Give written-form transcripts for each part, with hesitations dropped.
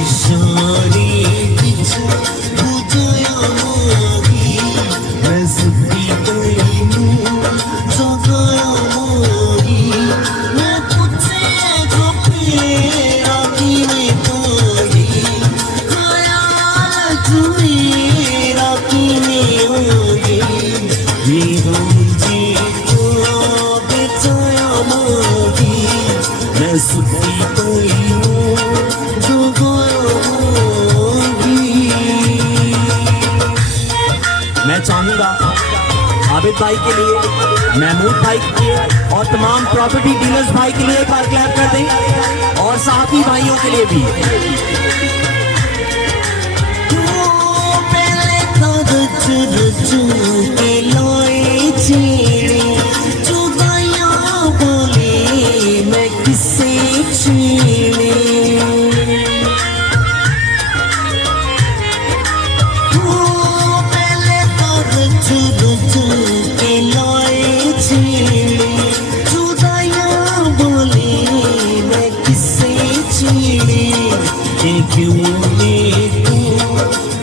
इशारे विच बुझाया मागी मैं सुधी तैनू जगाया मागी मैं पुछे जो फेरा किवें पाई ख्याल च मेरा किवें आई ये हम जी बेचाया मागी मैं सुधी तैनू मैं चाहूंगा आबिद भाई के लिए, महमूद भाई के लिए और तमाम प्रॉपर्टी डीलर्स भाई के लिए एक बार क्लैप कर दें और साथी भाइयों के लिए भी। पहले कागज रच के लाए छेड़े जुदाइयां बोले मैं किसे छेड़े के लाए छेड़े जुदाइयां बोले मैं किसे छेड़े क्यों ने तू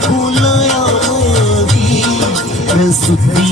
भुलाया मागी मैं सुधी